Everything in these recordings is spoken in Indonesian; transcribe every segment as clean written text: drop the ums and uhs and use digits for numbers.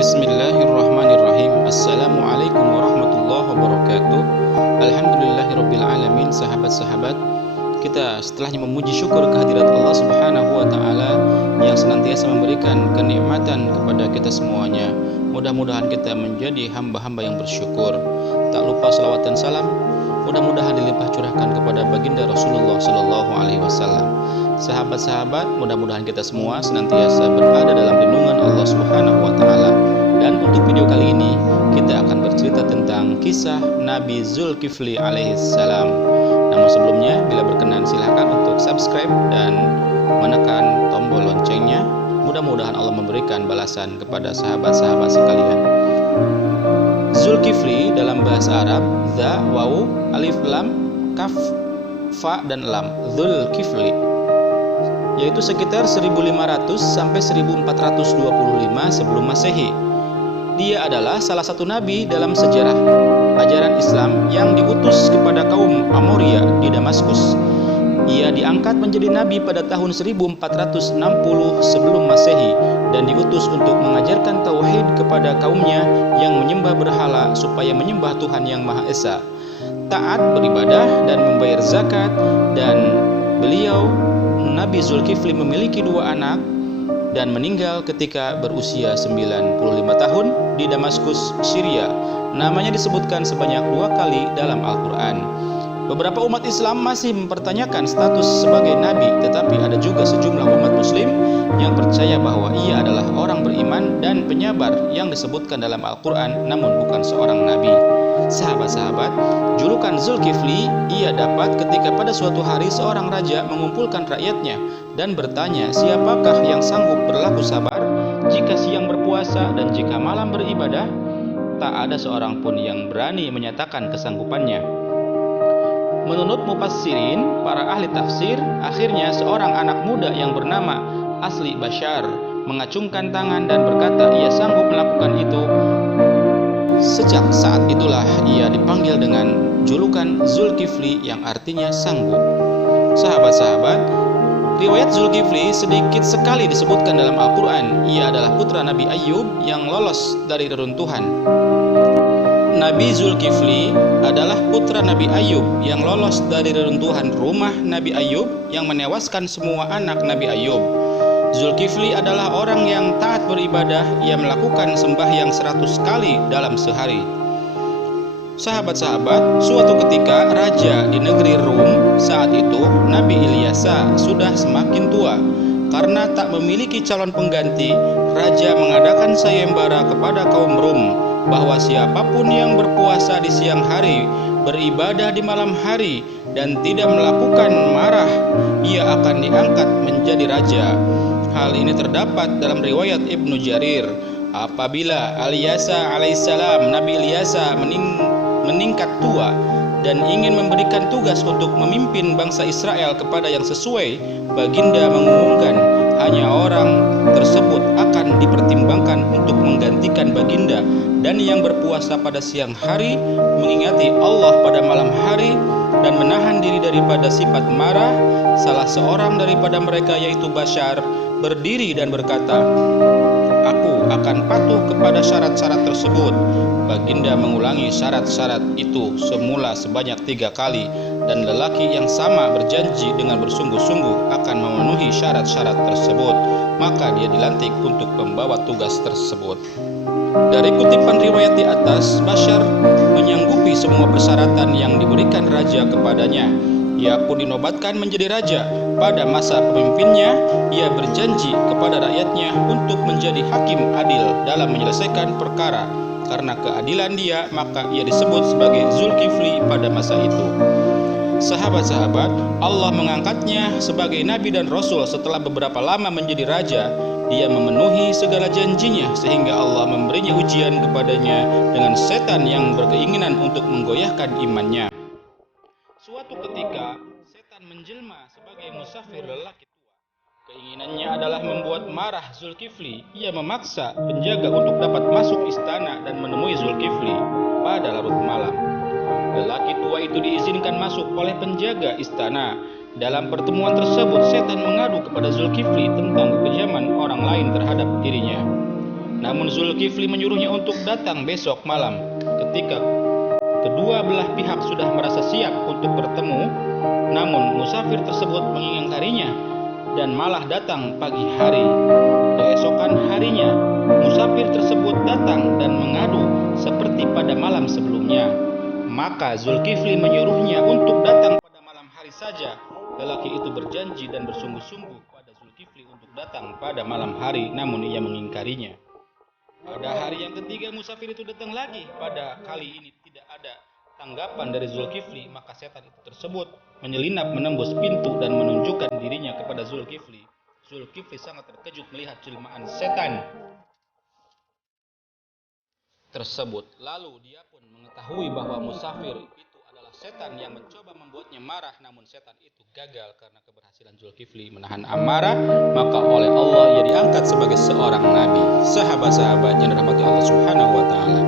Bismillahirrahmanirrahim. Assalamualaikum warahmatullahi wabarakatuh. Alhamdulillahirrabbilalamin. Sahabat-sahabat, kita setelahnya memuji syukur kehadirat Allah Subhanahu wa Ta'ala yang senantiasa memberikan kenikmatan kepada kita semuanya. Mudah-mudahan kita menjadi hamba-hamba yang bersyukur. Tak lupa salawat dan salam mudah-mudahan dilimpah curahkan kepada baginda Rasulullah Sallallahu Alaihi Wasallam. Sahabat-sahabat, mudah-mudahan kita semua senantiasa berada dalam lindungan Allah Subhanahu wa Ta'ala. Dan untuk video kali ini kita akan bercerita tentang kisah Nabi Zulkifli alaihissalam. Namun sebelumnya, bila berkenan silahkan untuk subscribe dan menekan tombol loncengnya. Mudah-mudahan Allah memberikan balasan kepada sahabat-sahabat sekalian. Zulkifli dalam bahasa Arab, za, waw, alif, lam, kaf, fa, dan lam. Zulkifli, yaitu sekitar 1500 sampai 1425 sebelum Masehi. Dia adalah salah satu nabi dalam sejarah ajaran Islam yang diutus kepada kaum Amoria di Damaskus. Ia diangkat menjadi nabi pada tahun 1460 sebelum Masehi dan diutus untuk mengajarkan tauhid kepada kaumnya yang menyembah berhala supaya menyembah Tuhan yang Maha Esa, taat beribadah dan membayar zakat. Dan beliau Nabi Zulkifli memiliki dua anak dan meninggal ketika berusia 95 tahun di Damaskus, Syria. Namanya disebutkan sebanyak 2 kali dalam Al-Quran. Beberapa umat Islam masih mempertanyakan status sebagai nabi, tetapi ada juga sejumlah umat muslim yang percaya bahwa ia adalah orang beriman dan penyabar yang disebutkan dalam Al-Quran, namun bukan seorang nabi. Sahabat-sahabat, julukan Zulkifli ia dapat ketika pada suatu hari seorang raja mengumpulkan rakyatnya dan bertanya siapakah yang sanggup berlaku sabar jika siang berpuasa dan jika malam beribadah. Tak ada seorang pun yang berani menyatakan kesanggupannya. Menurut mufassirin, para ahli tafsir, akhirnya seorang anak muda yang bernama Asli Bashar mengacungkan tangan dan berkata ia sanggup melakukan itu. Sejak saat itulah ia dipanggil dengan julukan Zulkifli yang artinya sanggup. Sahabat-sahabat, riwayat Zulkifli sedikit sekali disebutkan dalam Al-Quran. Ia adalah putra Nabi Ayub yang lolos dari reruntuhan. Nabi Zulkifli adalah putra Nabi Ayub yang lolos dari reruntuhan rumah Nabi Ayub yang menewaskan semua anak Nabi Ayub. Zulkifli adalah orang yang taat beribadah. Ia melakukan sembahyang 100 kali dalam sehari. Sahabat-sahabat, suatu ketika raja di negeri Rum saat itu, Nabi Ilyasa, sudah semakin tua. Karena tak memiliki calon pengganti, raja mengadakan sayembara kepada kaum Rum bahwa siapapun yang berpuasa di siang hari, beribadah di malam hari, dan tidak melakukan marah, ia akan diangkat menjadi raja. Hal ini terdapat dalam riwayat Ibnu Jarir. Apabila Ilyasa alaihissalam, Nabi Ilyasa meningkat tua dan ingin memberikan tugas untuk memimpin bangsa Israel kepada yang sesuai, baginda mengumumkan hanya orang tersebut akan dipertimbangkan untuk menggantikan baginda, dan yang berpuasa pada siang hari, mengingati Allah pada malam hari, dan menahan diri daripada sifat marah. Salah seorang daripada mereka, yaitu Bashar, berdiri dan berkata, "Aku akan patuh kepada syarat-syarat tersebut." Baginda mengulangi syarat-syarat itu semula sebanyak 3 kali, dan lelaki yang sama berjanji dengan bersungguh-sungguh akan memenuhi syarat-syarat tersebut. Maka dia dilantik untuk membawa tugas tersebut. Dari kutipan riwayat di atas, Bashar menyanggupi semua persyaratan yang diberikan raja kepadanya. Ia pun dinobatkan menjadi raja. Pada masa pemimpinnya, ia berjanji kepada rakyatnya untuk menjadi hakim adil dalam menyelesaikan perkara. Karena keadilan dia, maka ia disebut sebagai Zulkifli pada masa itu. Sahabat-sahabat, Allah mengangkatnya sebagai nabi dan rasul setelah beberapa lama menjadi raja. Dia memenuhi segala janjinya sehingga Allah memberinya ujian kepadanya dengan setan yang berkeinginan untuk menggoyahkan imannya. Suatu ketika, setan menjelma sebagai musafir lelaki tua. Keinginannya adalah membuat marah Zulkifli. Ia memaksa penjaga untuk dapat masuk istana dan menemui Zulkifli pada larut malam. Lelaki tua itu diizinkan masuk oleh penjaga istana. Dalam pertemuan tersebut, setan mengadu kepada Zulkifli tentang kekejaman orang lain terhadap dirinya. Namun Zulkifli menyuruhnya untuk datang besok malam. Ketika kedua belah pihak sudah merasa siap untuk bertemu, namun musafir tersebut mengingkarinya dan malah datang pagi hari. Keesokan harinya, musafir tersebut datang dan mengadu seperti pada malam sebelumnya. Maka Zulkifli menyuruhnya untuk datang pada malam hari saja. Lelaki itu berjanji dan bersungguh-sungguh pada Zulkifli untuk datang pada malam hari, namun ia mengingkarinya. Pada hari yang ketiga musafir itu datang lagi. Pada kali ini tidak ada tanggapan dari Zulkifli, maka setan itu tersebut menyelinap menembus pintu dan menunjukkan dirinya kepada Zulkifli. Zulkifli sangat terkejut melihat jelmaan setan tersebut. Lalu dia pun mengetahui bahwa musafir itu adalah setan yang mencoba membuatnya marah, namun setan itu gagal karena keberhasilan Zulkifli menahan amarah. Maka oleh Allah ia diangkat sebagai seorang nabi. Sahabat-sahabat yang dirahmati Allah Subhanahu wa taala,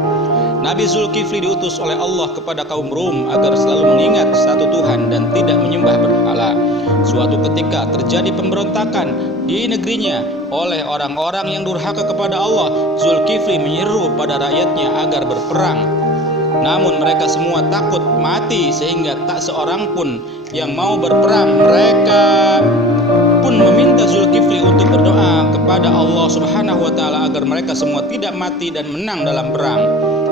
Nabi Zulkifli diutus oleh Allah kepada kaum Rum agar selalu mengingat satu Tuhan dan tidak menyembah berhala. Suatu ketika terjadi pemberontakan di negerinya oleh orang-orang yang durhaka kepada Allah. Zulkifli menyeru pada rakyatnya agar berperang. Namun mereka semua takut mati sehingga tak seorang pun yang mau berperang. Mereka pun meminta Zulkifli untuk berdoa kepada Allah Subhanahu wa taala agar mereka semua tidak mati dan menang dalam perang.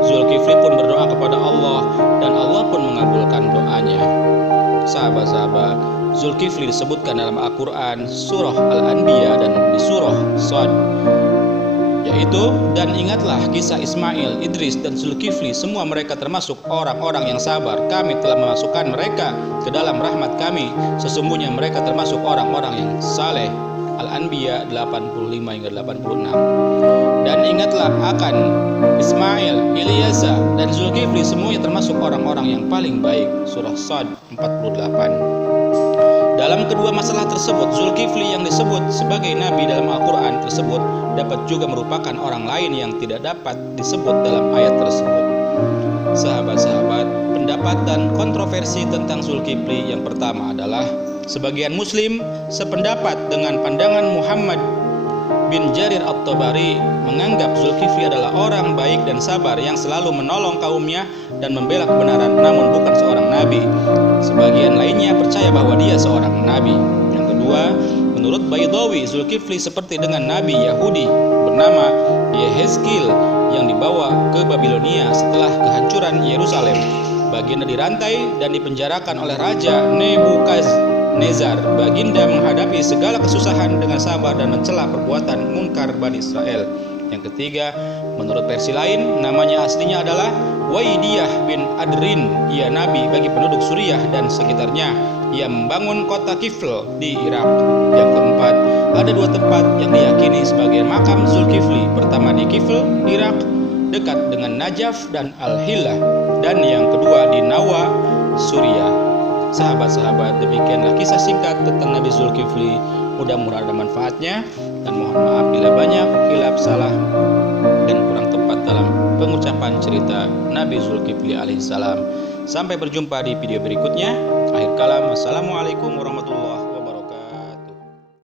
Zulkifli pun berdoa kepada Allah dan Allah pun mengabulkan doanya. Sahabat-sahabat, Zulkifli disebutkan dalam Al-Quran surah Al-Anbiya dan di surah Shad, yaitu dan ingatlah kisah Ismail, Idris dan Zulkifli, semua mereka termasuk orang-orang yang sabar. Kami telah memasukkan mereka ke dalam rahmat kami, sesungguhnya mereka termasuk orang-orang yang saleh. Al-Anbiya 85 hingga 86. Dan ingatlah akan Ismail, Ilyasa dan Zulkifli, semuanya termasuk orang-orang yang paling baik. Surah Shad 48. Dalam kedua masalah tersebut, Zulkifli yang disebut sebagai nabi dalam Al-Quran tersebut dapat juga merupakan orang lain yang tidak dapat disebut dalam ayat tersebut. Sahabat-sahabat, pendapat dan kontroversi tentang Zulkifli yang pertama adalah sebagian muslim sependapat dengan pandangan Muhammad bin Jarir At-Tabari menganggap Zulkifli adalah orang baik dan sabar yang selalu menolong kaumnya dan membela kebenaran, namun bukan seorang nabi. Sebagian lainnya percaya bahwa dia seorang nabi. Yang kedua, menurut Baydawi, Zulkifli seperti dengan nabi Yahudi bernama Yehezkiel yang dibawa ke Babilonia setelah kehancuran Yerusalem. Baginda dirantai dan dipenjarakan oleh Raja Nebukadnezar. Baginda menghadapi segala kesusahan dengan sabar dan mencela perbuatan mungkar Bani Israel. Yang ketiga, menurut versi lain, namanya aslinya adalah Waidiyah bin Adrin. Ia nabi bagi penduduk Suriah dan sekitarnya. Ia membangun kota Kifl di Irak. Yang keempat, ada dua tempat yang diyakini sebagai makam Zulkifli. Pertama di Kifl, Irak, dekat dengan Najaf dan Al-Hillah. Dan yang kedua di Nawa, Suriah. Sahabat-sahabat, demikianlah kisah singkat tentang Nabi Zulkifli. Mudah-mudahan ada manfaatnya, dan mohon maaf bila banyak khilaf, salah dan kurang tepat dalam pengucapan cerita Nabi Zulkifli alaihissalam. Sampai berjumpa di video berikutnya. Akhir kalam, wassalamualaikum warahmatullahi wabarakatuh.